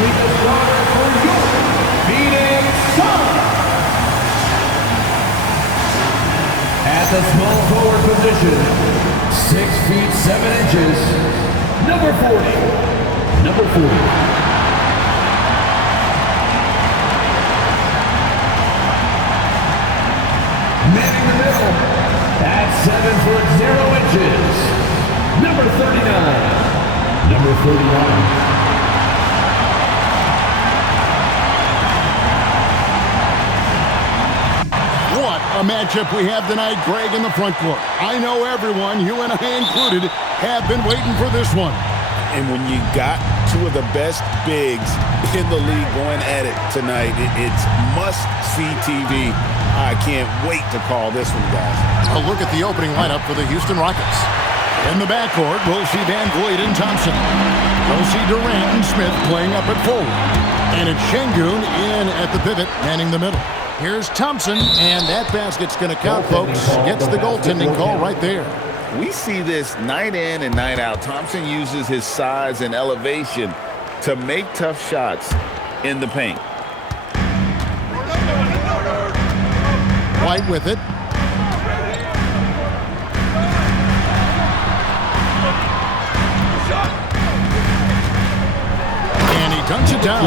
Sweetest runner for York, Phoenix Suns. At the small forward position, 6 feet 7 inches, number 40. Number 40. Manning the middle at 7 foot 0 inches. Number 39. Number 39. What a matchup we have tonight, Greg, in the front court. I know everyone, you and I included, have been waiting for this one. And when you got two of the best bigs in the league going at it tonight, it's must-see TV. I can't wait to call this one, guys. A look at the opening lineup for the Houston Rockets. In the backcourt, we'll see Van Vleet and Thompson. We'll see Durant and Smith playing up at forward. And it's Şengün in at the pivot, manning the middle. Here's Thompson, and that basket's going to count, folks. Gets the goaltending call right there. We see this night in and night out. Thompson uses his size and elevation to make tough shots in the paint. White with it. And he dunks it down.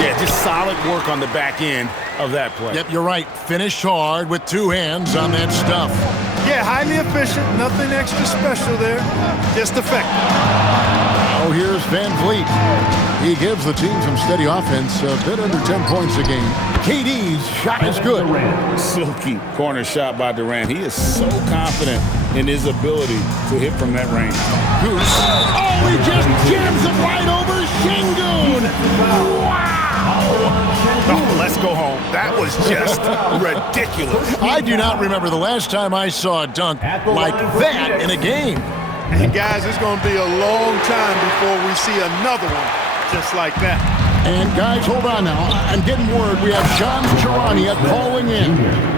Yeah, just solid work on the back end of that play. Yep, you're right. Finished hard with 2 hands on that stuff. Yeah, highly efficient. Nothing extra special there. Just effective. Oh, here's Van Vleet. He gives the team some steady offense, a bit under 10 points a game. KD's shot is good. Silky corner shot by Durant. He is so confident in his ability to hit from that range. Goose. Oh, he just jams it right over Şengün. Wow. Oh, let's go home. That was just ridiculous. I do not remember the last time I saw a dunk like that in a game. And guys, it's going to be a long time before we see another one just like that. And guys, hold on now. I'm getting word we have Shams Charania calling in.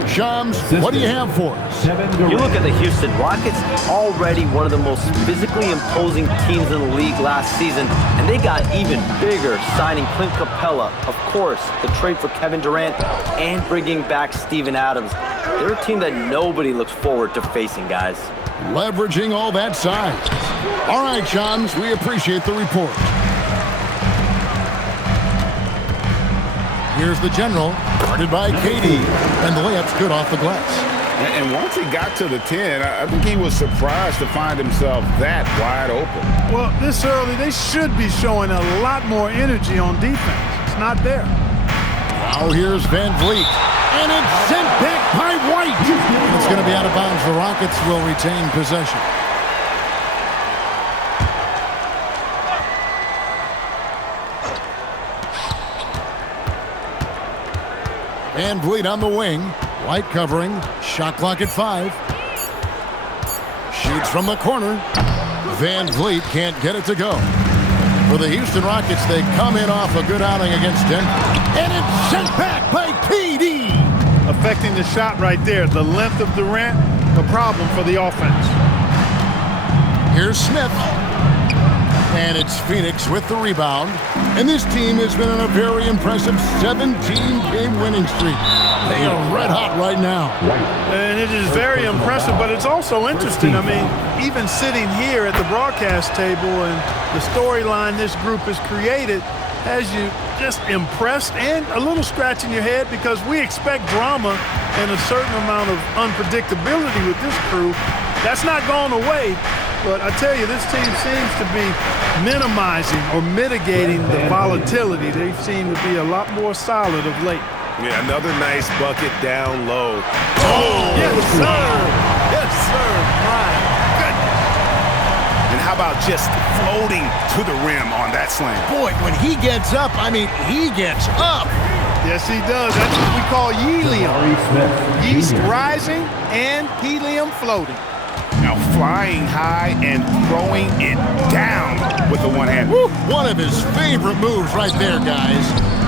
Shams, what do you have for us? You look at the Houston Rockets, already one of the most physically imposing teams in the league last season, and they got even bigger signing Clint Capella, of course, the trade for Kevin Durant, and bringing back Steven Adams. They're a team that nobody looks forward to facing, guys. Leveraging all that size. All right, Shams, we appreciate the report. Here's the general, guarded by KD, and the layup's good off the glass. And once he got to the 10, I think he was surprised to find himself that wide open. Well, this early, they should be showing a lot more energy on defense. It's not there. Now here's Van Vleet, and it's sent back by White. It's going to be out of bounds. The Rockets will retain possession. Van Vleet on the wing. White covering. Shot clock at 5. Shoots from the corner. Van Vleet can't get it to go. For the Houston Rockets, they come in off a good outing against Denver. And it's sent back by KD. Affecting the shot right there. The length of Durant, a problem for the offense. Here's Smith. And it's Phoenix with the rebound. And this team has been on a very impressive 17-game winning streak. They are red hot right now. And it is very impressive, but it's also interesting. I mean, even sitting here at the broadcast table and the storyline this group has created has you just impressed and a little scratch in your head, because we expect drama and a certain amount of unpredictability with this crew. That's not gone away. But I tell you, this team seems to be minimizing or mitigating the volatility. They seem to be a lot more solid of late. Yeah, another nice bucket down low. Oh, yes, sir. Yes, sir. My goodness. And how about just floating to the rim on that slam? Boy, when he gets up, I mean, he gets up. Yes, he does. That's what we call helium. Yeast rising and helium floating. Now flying high and throwing it down with the one hand. Woo, one of his favorite moves right there, guys.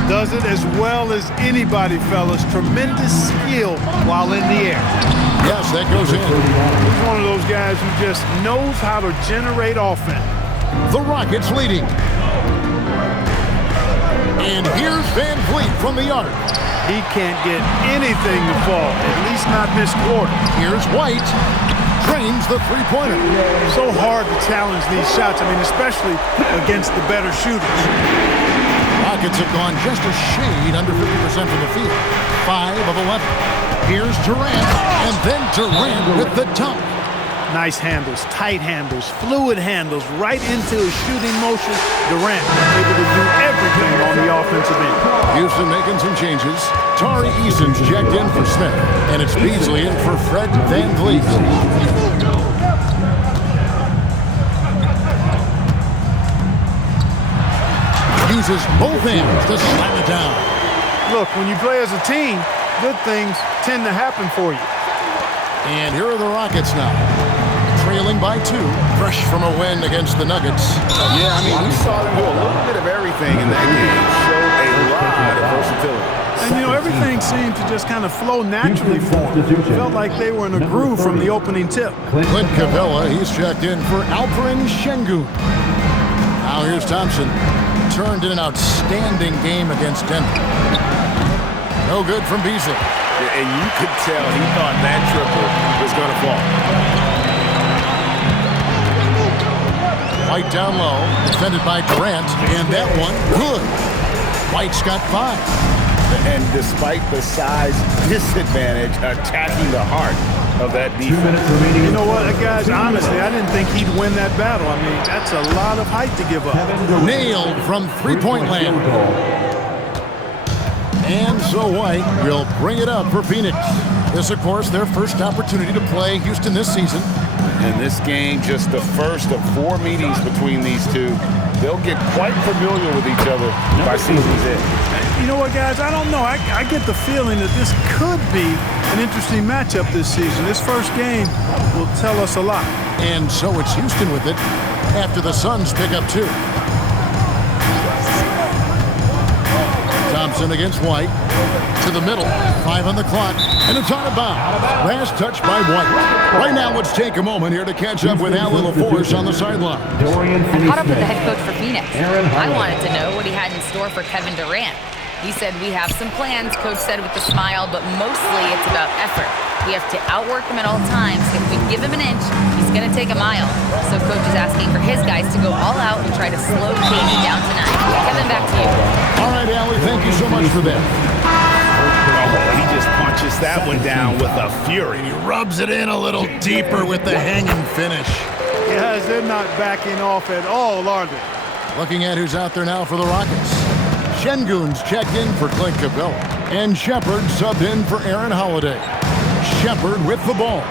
Does it as well as anybody, fellas. Tremendous skill while in the air. Yes, that goes in. He's one of those guys who just knows how to generate offense. The Rockets leading. And here's Van Vliet from the arc. He can't get anything to fall, at least not this quarter. Here's White. Drains the three-pointer. So hard to challenge these shots, I mean, especially against the better shooters. Rockets have gone just a shade under 50% from the field. 5 of 11. Here's Durant, and then Durant with the dunk. Nice handles, tight handles, fluid handles, right into his shooting motion. Durant able to do everything on the offensive end. Houston making some changes. Tari Eason's checked in for Smith, and it's Beasley in for Fred Van Vliet. Uses both hands to slam it down. Look, when you play as a team, good things tend to happen for you. And here are the Rockets now. Trailing by 2, fresh from a win against the Nuggets. Yeah, I mean, we saw them do a little bit of everything in that game. Showed a lot of versatility. And, you know, everything seemed to just kind of flow naturally for them. Felt like they were in a groove from the opening tip. Clint Capella, he's checked in for Alperen Şengün. Now here's Thompson. Turned in an outstanding game against Denver. No good from Beasley. And you could tell he thought that triple was going to fall. White down low, defended by Durant, and that one, good. White's got 5. And despite the size disadvantage, attacking the heart of that defense. You know what, guys, honestly, I didn't think he'd win that battle. I mean, that's a lot of height to give up. Nailed from three-point land. And so White will bring it up for Phoenix. This, of course, their first opportunity to play Houston this season. And this game, just the first of 4 meetings between these two. They'll get quite familiar with each other by season's end. You know what, guys? I don't know. I get the feeling that this could be an interesting matchup this season. This first game will tell us a lot. And so it's Houston with it after the Suns pick up 2. Thompson against White. To the middle. 5 on the clock. And it's out of bounds. Last touch by White. Right now, let's take a moment here to catch up with Allie LaForce on the sideline. I caught up with the head coach for Phoenix. I wanted to know what he had in store for Kevin Durant. He said, we have some plans, coach said with a smile, but mostly it's about effort. We have to outwork him at all times. If we give him an inch, he's going to take a mile. So coach is asking for his guys to go all out and try to slow KD down tonight. Kevin, back to you. All right, Allie, thank you so much for that. Oh, he just punches that one down with a fury. He rubs it in a little deeper with the hanging finish. Guys, they're not backing off at all, are they? Looking at who's out there now for the Rockets. Şengün's checked in for Clint Capella. And Shepard subbed in for Aaron Holiday. Shepard with the ball.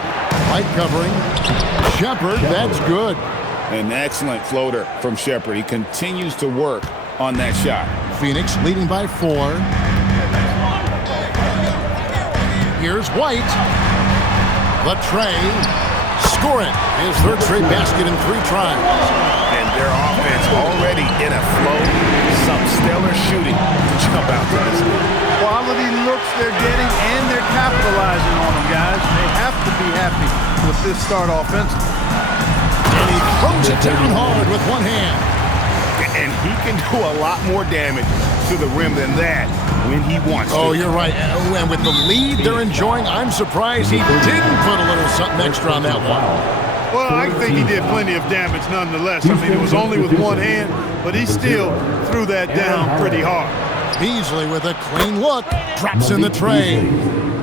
Light covering. Shepard, that's good. An excellent floater from Shepard. He continues to work on that shot. Phoenix leading by 4. Here's White. The tray. Score it. His third straight basket in 3 tries. And their offense already in a flow. Some stellar shooting to jump out to this league. Quality looks they're getting, and they're capitalizing on them, guys. They have to be happy with this start offensively. And he throws it down hard with one hand. And he can do a lot more damage to the rim than that when he wants to. Oh, you're right. And with the lead they're enjoying, I'm surprised he didn't put a little something extra on that one. Well, I think he did plenty of damage nonetheless. I mean, it was only with one hand, but he still threw that down pretty hard. Beasley with a clean look, drops in the tray.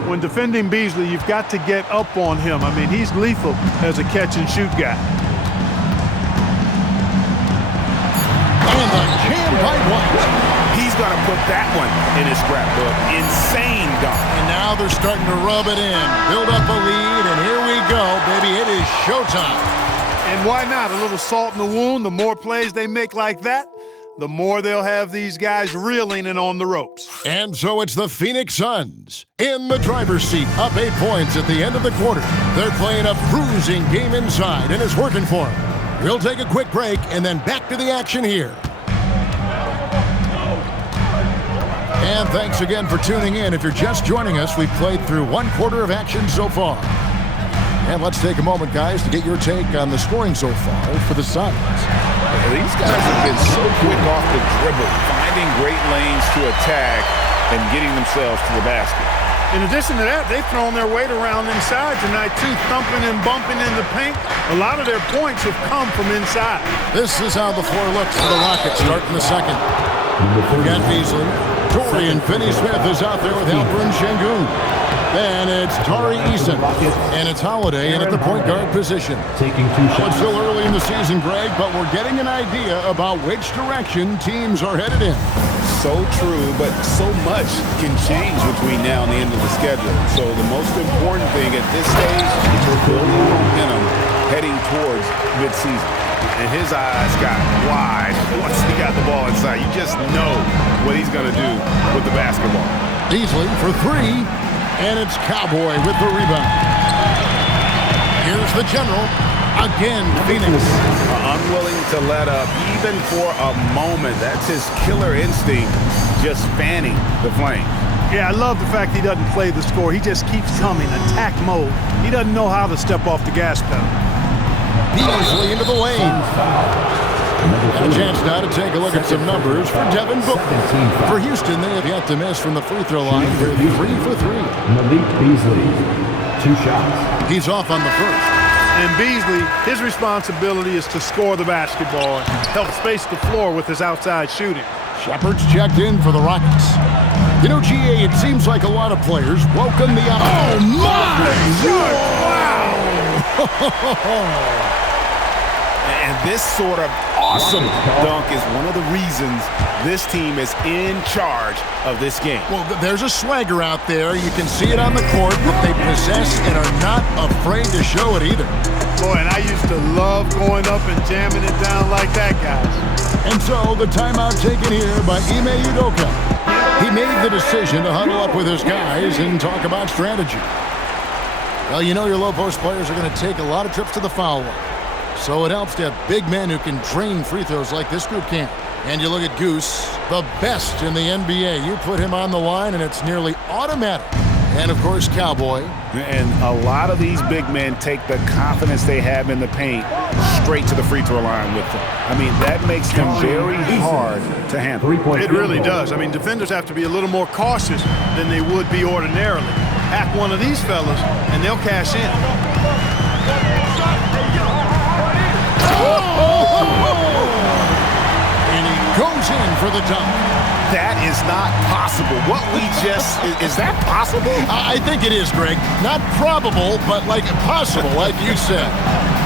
When defending Beasley, you've got to get up on him. I mean, he's lethal as a catch-and-shoot guy. And the jam by White. He's going to put that one in his scrapbook. Insane dunk. And now they're starting to rub it in. Build up a lead, and here we go, baby. It is showtime. And why not? A little salt in the wound. The more plays they make like that, the more they'll have these guys reeling and on the ropes. And so it's the Phoenix Suns in the driver's seat, up 8 points at the end of the quarter. They're playing a bruising game inside, and it's working for them. We'll take a quick break, and then back to the action here. And thanks again for tuning in. If you're just joining us, we've played through 1 quarter of action so far. And let's take a moment, guys, to get your take on the scoring so far for the Suns. These guys have been so quick off the dribble, finding great lanes to attack and getting themselves to the basket. In addition to that, they've thrown their weight around inside tonight, too, thumping and bumping in the paint. A lot of their points have come from inside. This is how the floor looks for the Rockets starting the second. Again, Beasley. Dorian Finney-Smith is out there with Alperen Sengun. Then it's Tari Eason. And it's Holiday in at the point guard position. Well, it's still early in the season, Greg, but we're getting an idea about which direction teams are headed in. So true, but so much can change between now and the end of the schedule. So the most important thing at this stage is building momentum heading towards midseason. And his eyes got wide once he got the ball inside. You just know what he's going to do with the basketball. Beasley for three, and it's Cowboy with the rebound. Here's the general. Again, Phoenix. Unwilling to let up even for a moment. That's his killer instinct, just fanning the flame. Yeah, I love the fact he doesn't play the score. He just keeps coming, attack mode. He doesn't know how to step off the gas pedal. Beasley into the lane. A chance now to take a look at some numbers for Devin Booker. For Houston, they have yet to miss from the free throw line. They're 3 for 3. Malik Beasley, 2 shots. He's off on the first. And Beasley, his responsibility is to score the basketball and help space the floor with his outside shooting. Shepard's checked in for the Rockets. You know, GA, it seems like a lot of players welcome the Oh, my! Wow! And this sort of awesome dunk is one of the reasons this team is in charge of this game. Well, there's a swagger out there. You can see it on the court, but they possess and are not afraid to show it either. Boy, and I used to love going up and jamming it down like that, guys. And so the timeout taken here by Ime Udoka. He made the decision to huddle up with his guys and talk about strategy. Well, you know your low post players are going to take a lot of trips to the foul line. So it helps to have big men who can drain free throws like this group can. And you look at Goose, the best in the NBA. You put him on the line, and it's nearly automatic. And, of course, Cowboy. And a lot of these big men take the confidence they have in the paint straight to the free throw line with them. I mean, that makes them very hard to handle. It really does. I mean, defenders have to be a little more cautious than they would be ordinarily. Hack one of these fellas, and they'll cash in. And he goes in for the dunk. That is not possible. What we just, is that possible? I think it is, Greg. Not probable, but like possible, like you said.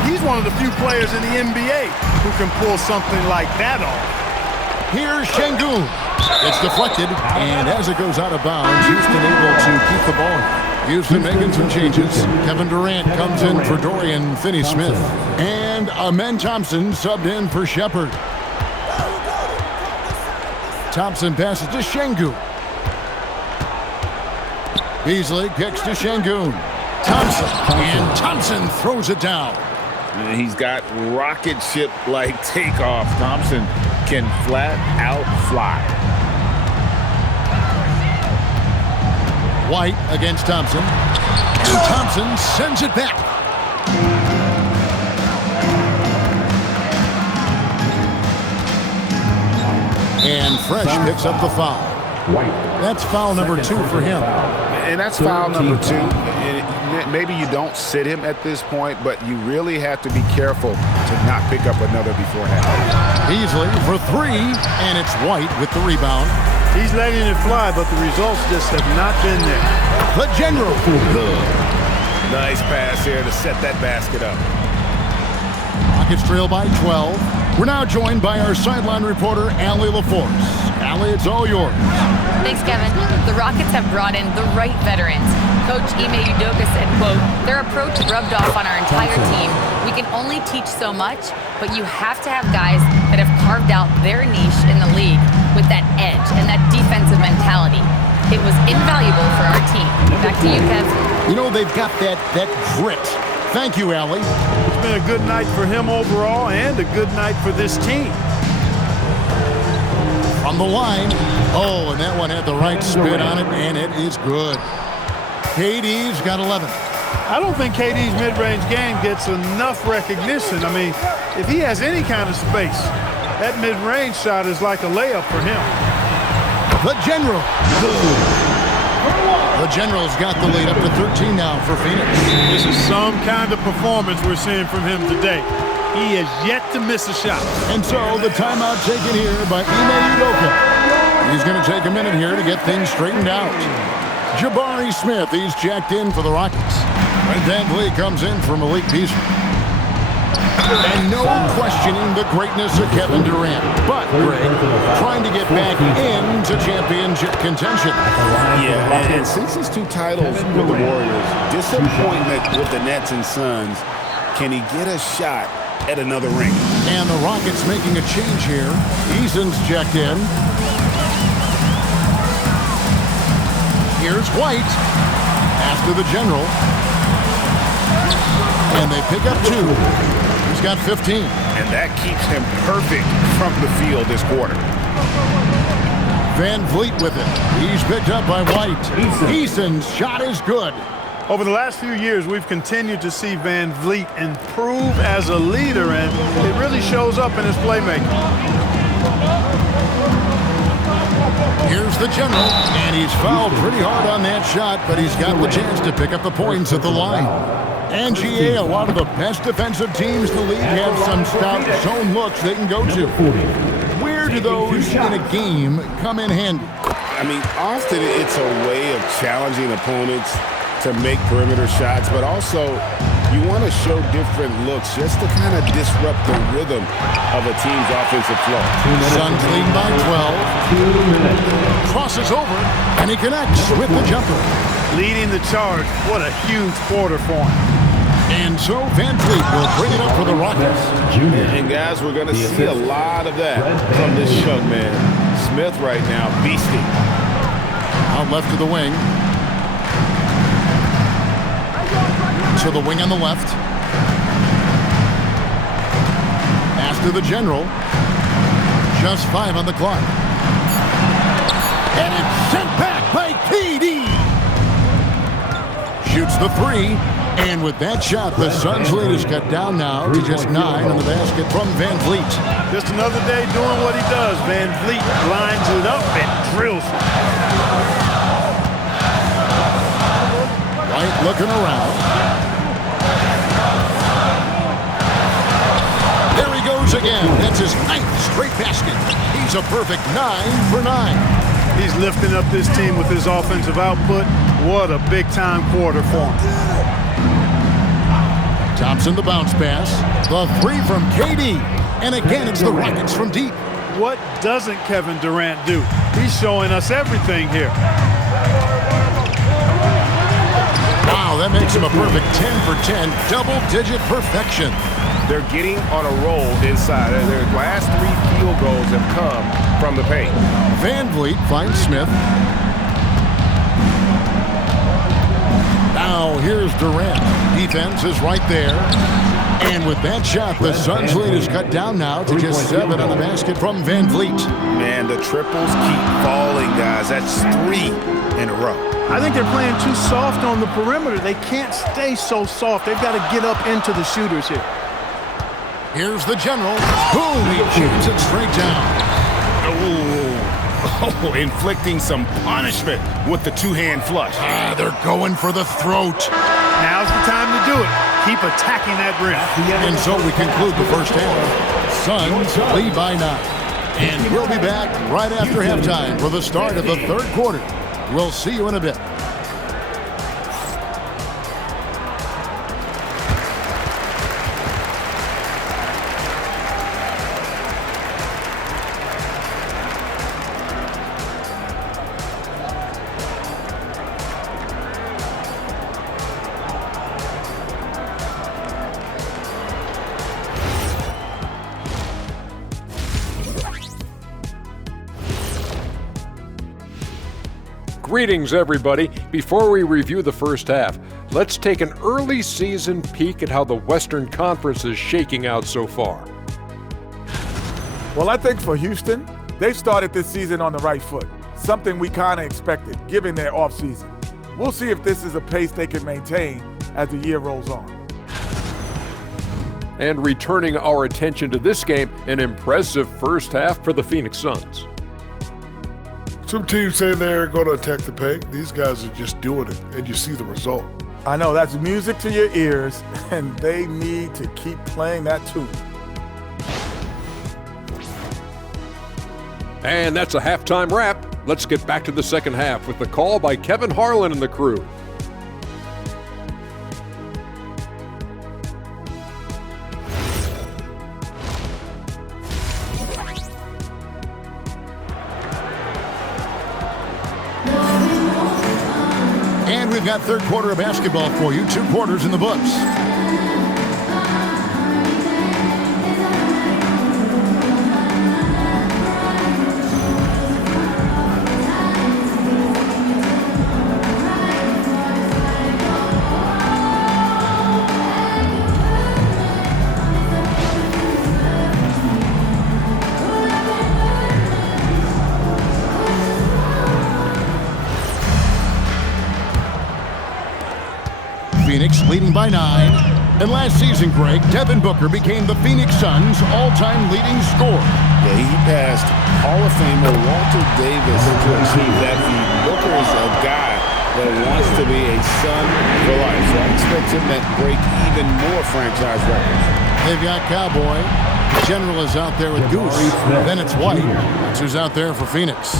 He's one of the few players in the NBA who can pull something like that off. Here's Sengun. It's deflected, and as it goes out of bounds, Houston able to keep the ball. Houston making some changes. Kevin Durant comes in for Dorian Finney-Smith. And Amen Thompson subbed in for Shepard. Thompson passes to Sengun. Beasley kicks to Sengun. Thompson, and Thompson throws it down. And he's got rocket ship-like takeoff. Thompson can flat out fly. White against Thompson. And Thompson sends it back. And Fresh picks up the foul. That's foul number 2 for him. And that's foul number 2. Maybe you don't sit him at this point, but you really have to be careful to not pick up another beforehand. Beasley for 3, and it's White with the rebound. He's letting it fly, but the results just have not been there. The general. Nice pass here to set that basket up. Rockets trail by 12. We're now joined by our sideline reporter, Allie LaForce. Allie, it's all yours. Thanks, Kevin. The Rockets have brought in the right veterans. Coach Ime Udoka said, quote, "Their approach rubbed off on our entire team. We can only teach so much, but you have to have guys that have carved out their niche in the league with that edge and that defensive mentality. It was invaluable for our team." Back to you, Kev. You know, they've got that grit. Thank you, Allie. It's been a good night for him overall and a good night for this team. From the line. Oh, and that one had the right spin on it, and it is good. KD's got 11. I don't think KD's mid-range game gets enough recognition. I mean, if he has any kind of space, that mid-range shot is like a layup for him. The General. The General's got the lead up to 13 now for Phoenix. This is some kind of performance we're seeing from him today. He has yet to miss a shot. And so the timeout taken here by Ime Udoka. He's going to take a minute here to get things straightened out. Jabari Smith, he's checked in for the Rockets. And Van Vliet comes in for Malik Beasley. And no questioning the greatness of Kevin Durant. But Greg trying to get back into championship contention. Yeah, and since his 2 titles with the Warriors, disappointment with the Nets and Suns, can he get a shot at another ring? And the Rockets making a change here. Eason's checked in. Here's White. Pass to the General. And they pick up 2. He's got 15. And that keeps him perfect from the field this quarter. Van Vliet with it. He's picked up by White. Eason's shot is good. Over the last few years, we've continued to see Van Vliet improve as a leader, and it really shows up in his playmaking. Here's the General, and he's fouled pretty hard on that shot, but he's got the chance to pick up the points at the line. And GA, a lot of the best defensive teams in the league have some stout zone looks they can go to. Where do those in a game come in handy? I mean, often it's a way of challenging opponents to make perimeter shots, but also you want to show different looks just to kind of disrupt the rhythm of a team's offensive flow. Suns lead by 12. Crosses over, and he connects with the jumper. Leading the charge. What a huge quarter for him. And so Van Vliet will bring it up for the Rockets. And guys, we're going to see a lot of that from this young man. Smith right now, beasting. Out left to the wing. To the wing on the left. Pass to the General. Just 5 on the clock. And it's sent back by KD. Shoots the 3. And with that shot, the Suns' lead is cut down now to just 9 on the basket from Van Vliet. Just another day doing what he does. Van Vliet lines it up and drills it. White looking around. There he goes again. That's his 9th straight basket. He's a perfect 9 for 9. He's lifting up this team with his offensive output. What a big-time quarter for him. Thompson the bounce pass. The 3 from KD. And again, it's the Rockets from deep. What doesn't Kevin Durant do? He's showing us everything here. Wow, that makes him a perfect 10 for 10. Double-digit perfection. They're getting on a roll inside. Their last 3 field goals have come from the paint. Van Vliet finds Smith. Now here's Durant. Defense is right there. And with that shot, the Suns' lead is cut down now to just 7 on the basket from Van Vliet. Man, the triples keep falling, guys. That's 3 in a row. I think they're playing too soft on the perimeter. They can't stay so soft. They've got to get up into the shooters here. Here's the General. Boom! He shoots it straight down. Oh, inflicting some punishment with the 2-hand flush. They're going for the throat. Now's the time to do it. Keep attacking that rim. And so we conclude the first half. Suns lead by 9. And we'll be back right after halftime for the start of the third quarter. We'll see you in a bit. Greetings, everybody. Before we review the first half, let's take an early season peek at how the Western Conference is shaking out so far. Well, I think for Houston, they've started this season on the right foot, something we kind of expected, given their offseason. We'll see if this is a pace they can maintain as the year rolls on. And returning our attention to this game, an impressive first half for the Phoenix Suns. Some teams say they're going to attack the paint. These guys are just doing it, and you see the result. I know, that's music to your ears, and they need to keep playing that tune. And that's a halftime wrap. Let's get back to the second half with the call by Kevin Harlan and the crew. And we've got third quarter of basketball for you, 2 quarters in the books. Phoenix leading by 9. And last season, Greg, Devin Booker became the Phoenix Suns' all-time leading scorer. Yeah, he passed Hall of Famer Walter Davis to achieve that feat. Booker is a guy that wants to be a Sun for life, so I expect him to break even more franchise records. They've got Cowboy. General is out there with Goose. Then it's White. That's who's out there for Phoenix.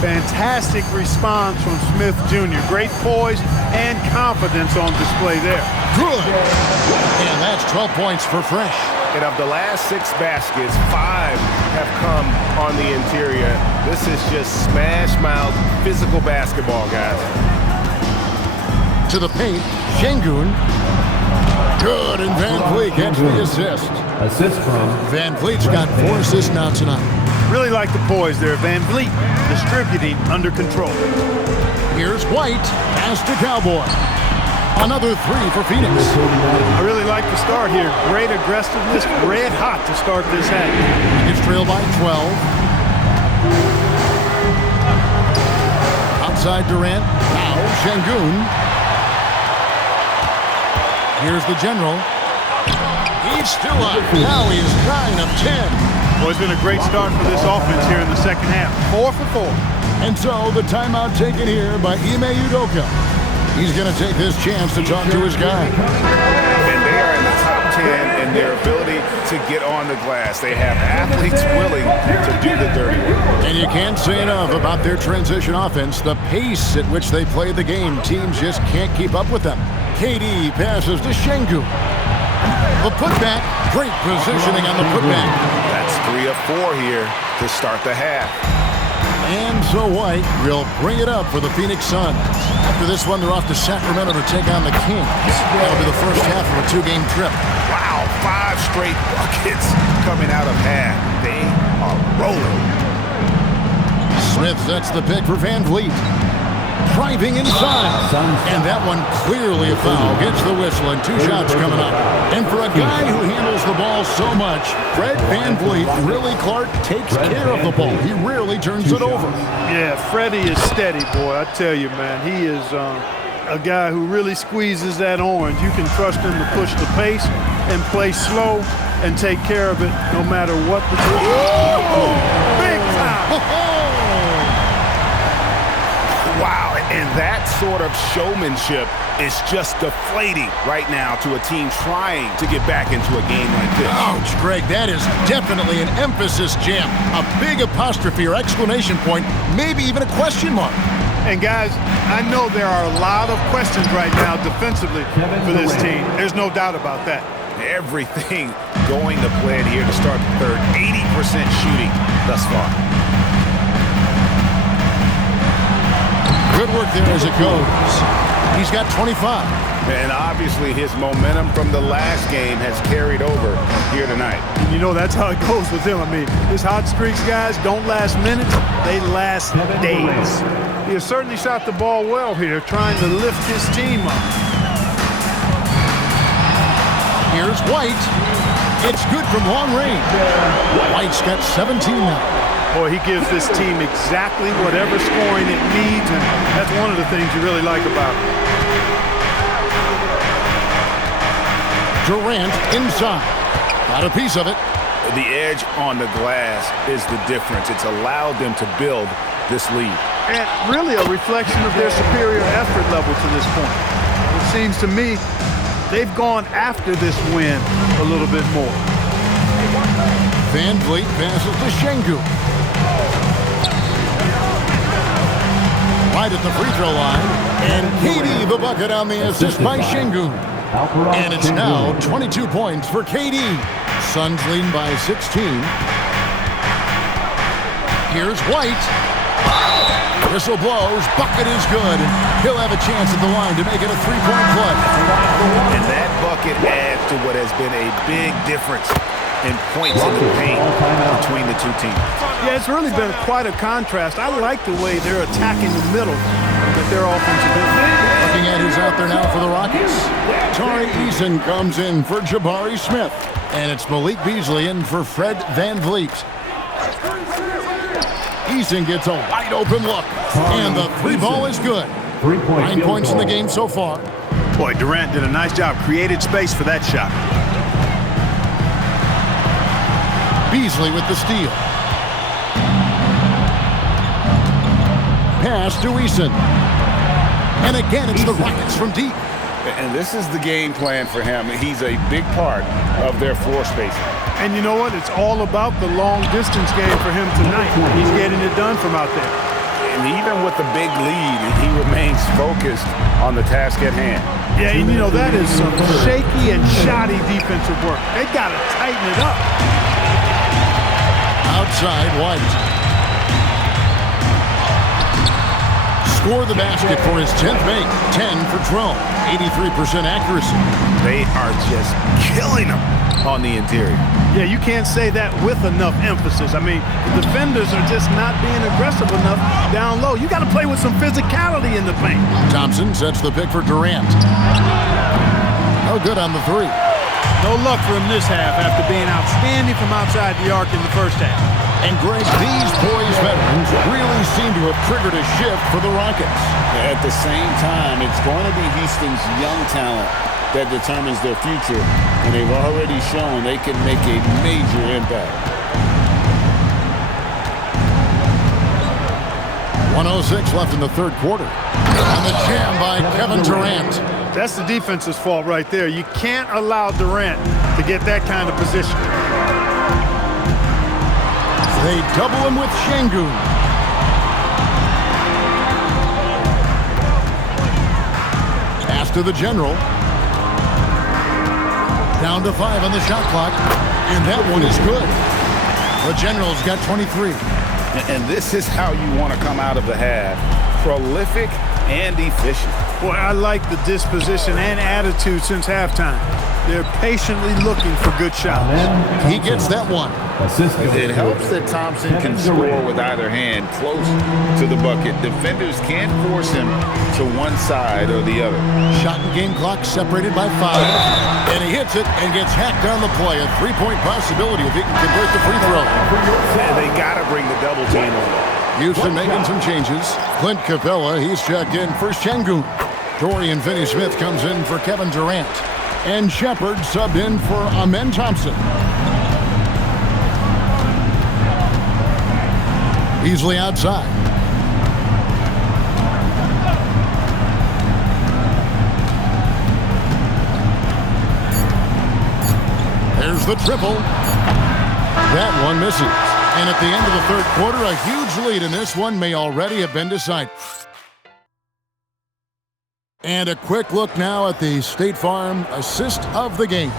Fantastic response from Smith Jr. Great poise and confidence on display there. Good. And that's 12 points for Fresh. And of the last 6 baskets, 5 have come on the interior. This is just smash-mouth physical basketball, guys. To the paint, Şengün. Good, and Van Vliet gets the assist. Assist from Van Vliet's got 4 assists now tonight. Really like the poise there. Van Vliet distributing under control. Here's White, pass to Cowboy. Another 3 for Phoenix. I really like the start here. Great aggressiveness, red hot to start this half. It's trailed by 12. Outside Durant, now Şengün. Here's the General. He's still up. Now he is 9 of 10. Well, it's been a great start for this offense here in the second half. 4 for 4. And so the timeout taken here by Ime Udoka. He's going to take this chance to talk to his guy. And they are in the top 10 in their ability to get on the glass. They have athletes willing to do the dirty work. And you can't say enough about their transition offense. The pace at which they play the game, teams just can't keep up with them. KD passes to Şengün. The putback, great positioning on the putback. That's 3 of 4 here to start the half. And so White will bring it up for the Phoenix Suns. After this one, they're off to Sacramento to take on the Kings. That'll be the first half of a 2-game trip. Wow, 5 straight buckets coming out of half. They are rolling. Smith sets the pick for Van Vliet. Driving inside. And that one clearly a foul. Gets the whistle and 2 shots coming up. And for a guy who handles the ball so much, Fred Van Vliet, really, Clark, takes care of the ball. He rarely turns it over. Yeah, Freddie is steady, boy. I tell you, man, he is a guy who really squeezes that orange. You can trust him to push the pace and play slow and take care of it no matter what the big time. Wow, and that sort of showmanship is just deflating right now to a team trying to get back into a game like this. Ouch, Greg, that is definitely an emphasis jam. A big apostrophe or exclamation point, maybe even a question mark. And guys, I know there are a lot of questions right now defensively for this team. There's no doubt about that. Everything going to plan here to start the third. 80% shooting thus far. Good work there as it goes. He's got 25. And obviously his momentum from the last game has carried over here tonight. You know, that's how it goes with him. I mean, his hot streaks, guys, don't last minutes. They last days. He has certainly shot the ball well here, trying to lift his team up. Here's White. It's good from long range. White's got 17 now. Boy, he gives this team exactly whatever scoring it needs, and that's one of the things you really like about him. Durant inside. Got a piece of it. The edge on the glass is the difference. It's allowed them to build this lead. And really a reflection of their superior effort level to this point. It seems to me they've gone after this win a little bit more. Van Vliet passes to Şengün. Right at the free throw line. And KD the bucket on the assist by Şengün. And it's now 22 points for KD. Suns leading by 16. Here's White. Whistle blows. Bucket is good. He'll have a chance at the line to make it a three-point play. And that bucket adds to what has been a big difference in points in the paint between the two teams. Yeah, it's really been quite a contrast. I like the way they're attacking the middle with their offensive end. Looking at who's out there now for the Rockets. Tari Eason comes in for Jabari Smith. And it's Malik Beasley in for Fred Van Vliet. Eason gets a wide open look. And the three ball is good. 9 points in the game so far. Boy, Durant did a nice job. Created space for that shot. Beasley with the steal. Pass to Eason. And again, it's the Rockets from deep. And this is the game plan for him. He's a big part of their floor spacing. And you know what? It's all about the long-distance game for him tonight. He's getting it done from out there. And even with the big lead, he remains focused on the task at hand. Yeah, and you know, that is some shaky and shoddy defensive work. They got to tighten it up. Outside, White. Score the basket for his 10th make. 10 for Drone. 83% accuracy. They are just killing them on the interior. Yeah, you can't say that with enough emphasis. I mean, the defenders are just not being aggressive enough down low. You got to play with some physicality in the paint. Thompson sets the pick for Durant. No good on the three. No luck for him this half after being outstanding from outside the arc in the first half. And Greg, these boys veterans really seem to have triggered a shift for the Rockets. At the same time, it's going to be Houston's young talent that determines their future, and they've already shown they can make a major impact. 1:06 left in the third quarter. On the jam by Kevin Durant. That's the defense's fault right there. You can't allow Durant to get that kind of position. They double him with Şengün. Pass to the general. Down to 5 on the shot clock. And that one is good. The general's got 23. And this is how you want to come out of the half. Prolific and efficient. Boy, I like the disposition and attitude since halftime. They're patiently looking for good shots. He gets that one. It helps that Thompson can score with either hand close to the bucket. Defenders can't force him to one side or the other. Shot and game clock separated by 5. And he hits it and gets hacked on the play. A three-point possibility if he can convert the free throw. And they got to bring the double team on. Houston making some changes. Clint Capella, he's checked in for Şengün. Dorian Finney-Smith comes in for Kevin Durant. And Shepard subbed in for Amen Thompson. Beasley outside. There's the triple. That one misses. And at the end of the third quarter, a huge lead in this one may already have been decided. And a quick look now at the State Farm assist of the game.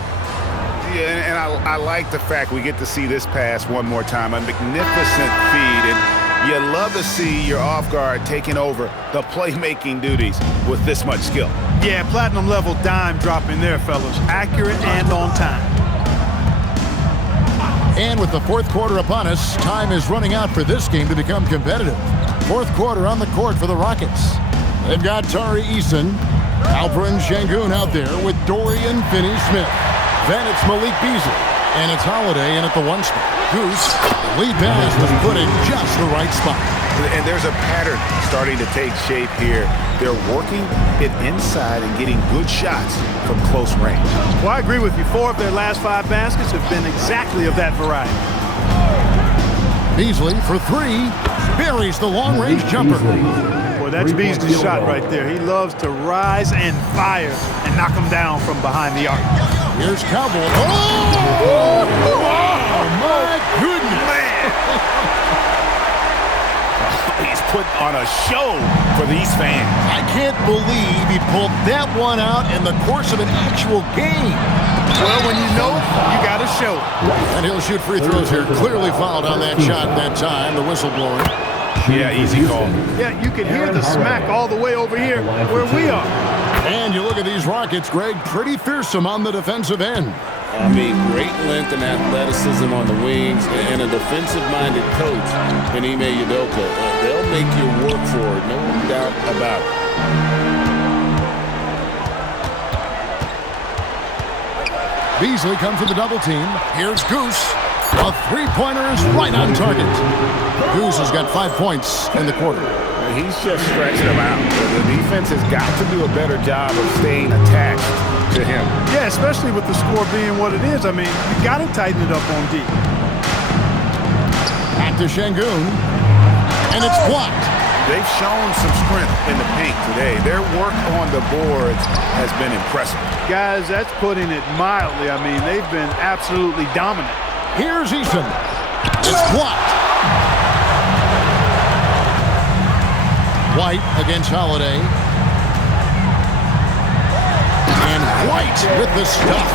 Yeah, and I like the fact we get to see this pass one more time. A magnificent feed, and you love to see your off guard taking over the playmaking duties with this much skill. Yeah, platinum level dime dropping there, fellas. Accurate and on time. And with the fourth quarter upon us, time is running out for this game to become competitive. Fourth quarter on the court for the Rockets. They've got Tari Eason, Alperen Şengün out there with Dorian Finney-Smith. Then it's Malik Beasley. And it's Holiday in at the 1 spot. Goose, lead pass was put in just the right spot. And there's a pattern starting to take shape here. They're working it inside and getting good shots from close range. Well, I agree with you. 4 of their last 5 baskets have been exactly of that variety. Beasley for 3. Buries the long-range jumper. Boy, that's Beasley's shot right there. He loves to rise and fire and knock them down from behind the arc. Here's Cowboy. Oh, my goodness. Man. He's put on a show for these fans. I can't believe he pulled that one out in the course of an actual game. Well, when you know it, you got to show it. And he'll shoot free throws here. Clearly fouled on that shot that time. The whistle blowing. Yeah, easy call. Yeah, you can hear the smack all the way over here where we are. And you look at these Rockets, Greg, pretty fearsome on the defensive end. I mean, great length and athleticism on the wings and a defensive-minded coach in Ime Udoka. They'll make you work for it, no doubt about it. Beasley comes with the double team. Here's Goose. A three-pointer is right on target. Goose has got 5 points in the quarter. He's just stretching them out. The defense has got to do a better job of staying attached to him. Yeah, especially with the score being what it is. I mean, you got to tighten it up on D. Back to Şengün. And it's blocked. They've shown some strength in the paint today. Their work on the boards has been impressive. Guys, that's putting it mildly. I mean, they've been absolutely dominant. Here's Eason. It's blocked. White against Holiday. And White with the stuff.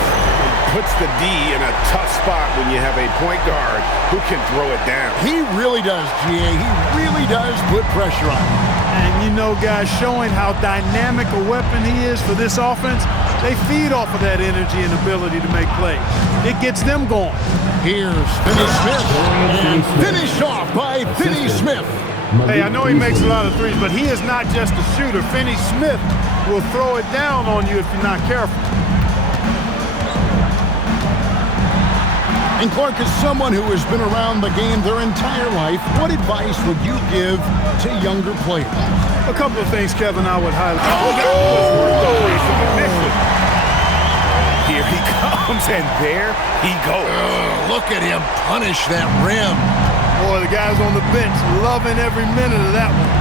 Puts the D in a tough spot when you have a point guard who can throw it down. He really does, GA. He really does put pressure on him. And you know, guys, showing how dynamic a weapon he is for this offense, they feed off of that energy and ability to make plays. It gets them going. Here's Finney Smith. And finished off by Finney Smith. Hey, I know he makes a lot of threes, but he is not just a shooter. Finney Smith will throw it down on you if you're not careful. And Clark, is someone who has been around the game their entire life, what advice would you give to younger players? A couple of things, Kevin, I would highlight. Here he comes, and there he goes. Look at him punish that rim. Boy, the guys on the bench loving every minute of that one.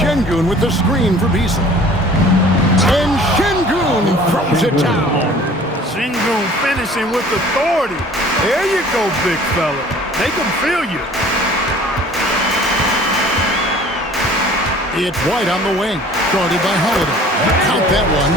Şengün with the screen for Beasley. And Şengün throws it down. Şengün finishing with authority. There you go, big fella. Make them feel you. It's White on the wing, guarded by Holiday. Count that one.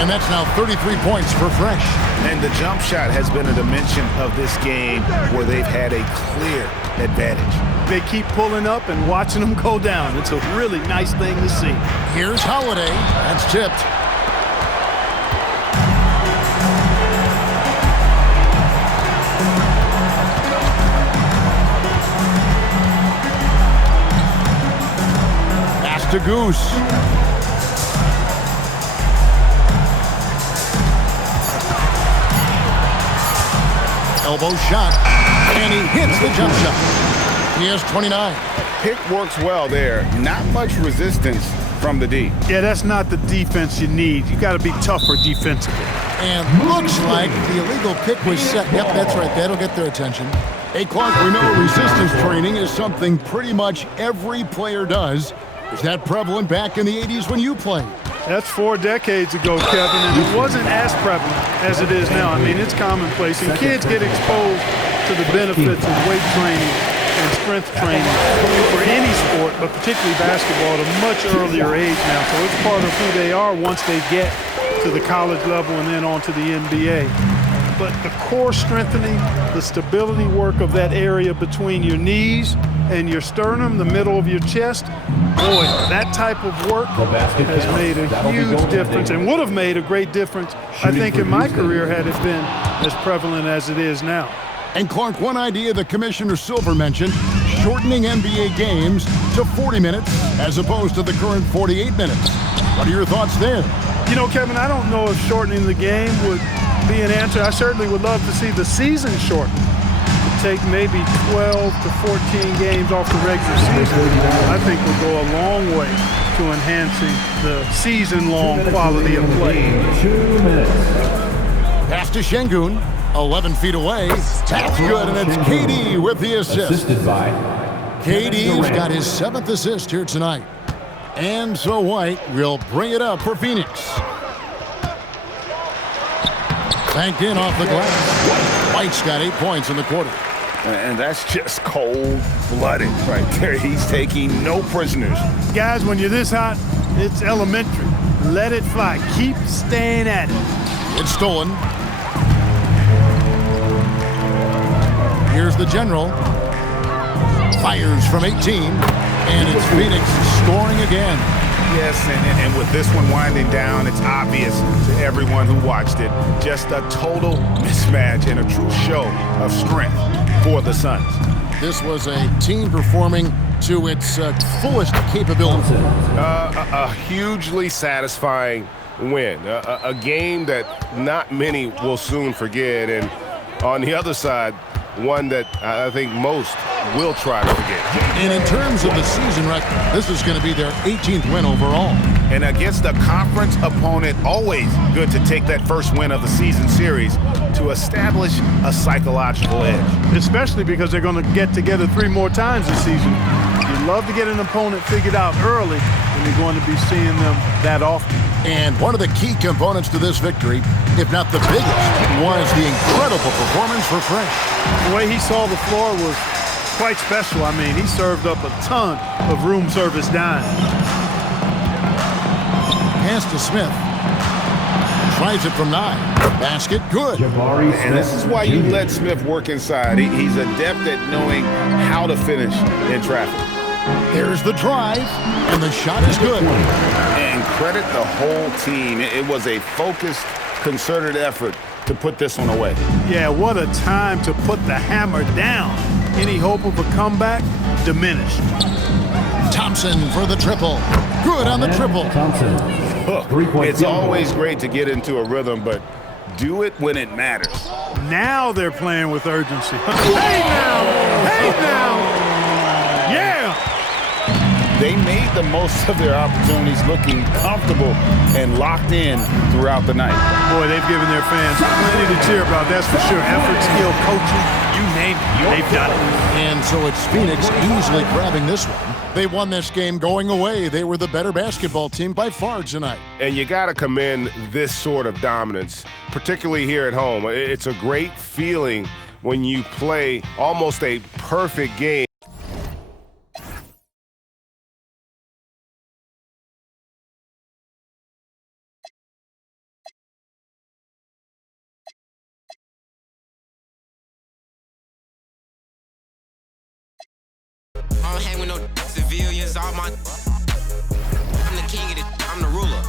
And that's now 33 points for Fresh. And the jump shot has been a dimension of this game where they've had a clear advantage. They keep pulling up and watching them go down. It's a really nice thing to see. Here's Holiday. That's tipped. Pass to Goose. Elbow shot, and he hits the jump shot. He has 29. Pick works well there. Not much resistance from the D. Yeah, that's not the defense you need. You got to be tougher defensively. And looks like the illegal pick was set. Yep, that's right. That'll get their attention. Hey, Clark, we know resistance training is something pretty much every player does. Is that prevalent back in the 80s when you played? That's 4 decades ago, Kevin, and it wasn't as prevalent as it is now. I mean, it's commonplace, and kids get exposed to the benefits of weight training and strength training for any sport, but particularly basketball, at a much earlier age now. So it's part of who they are once they get to the college level and then on to the NBA. But the core strengthening, the stability work of that area between your knees and your sternum, the middle of your chest, boy, that type of work has made a huge difference and would have made a great difference, I think, in my career had it been as prevalent as it is now. And Clark, one idea that Commissioner Silver mentioned, shortening NBA games to 40 minutes as opposed to the current 48 minutes. What are your thoughts there? You know, Kevin, I don't know if shortening the game would be an answer. I certainly would love to see the season shortened. Take maybe 12 to 14 games off the regular season, I think would go a long way to enhancing the season-long quality of play. 2 minutes. Pass to Şengün, 11 feet away. That's good, and it's KD with the assist. Assisted by KD's got his 7th assist here tonight. And so White will bring it up for Phoenix. Banked in off the glass. White's got 8 points in the quarter. And that's just cold-blooded right there. He's taking no prisoners. Guys, when you're this hot, it's elementary. Let it fly. Keep staying at it. It's stolen. Here's the general. Fires from 18. And it's Phoenix scoring again. Yes, and with this one winding down, it's obvious to everyone who watched it. Just a total mismatch and a true show of strength for the Suns. This was a team performing to its fullest capability. A hugely satisfying win. A game that not many will soon forget. And on the other side, one that I think most will try to forget. And in terms of the season record, this is going to be their 18th win overall. And against a conference opponent, always good to take that first win of the season series to establish a psychological edge. Especially because they're going to get together 3 more times this season. You love to get an opponent figured out early, and you're going to be seeing them that often. And one of the key components to this victory, if not the biggest, was the incredible performance for Fresh. The way he saw the floor was quite special. I mean, he served up a ton of room service dimes. Pass to Smith. Tries it from 9. Basket, good. And this is why you let Smith work inside. He's adept at knowing how to finish in traffic. There's the drive, and the shot is good. And credit the whole team. It was a focused, concerted effort to put this one away. Yeah, what a time to put the hammer down. Any hope of a comeback? Diminished. Thompson for the triple. Good on the triple. Thompson. It's always great to get into a rhythm, but do it when it matters. Now they're playing with urgency. Hey now! Hey now! Yeah! They made the most of their opportunities, looking comfortable and locked in throughout the night. Boy, they've given their fans plenty to cheer about, that's for sure. Effort, skill, coaching, you name it, they've done it. And so it's Phoenix easily grabbing this one. They won this game going away. They were the better basketball team by far tonight. And you got to commend this sort of dominance, particularly here at home. It's a great feeling when you play almost a perfect game. I don't hang with no civilians. I'm the king of it. I'm the ruler.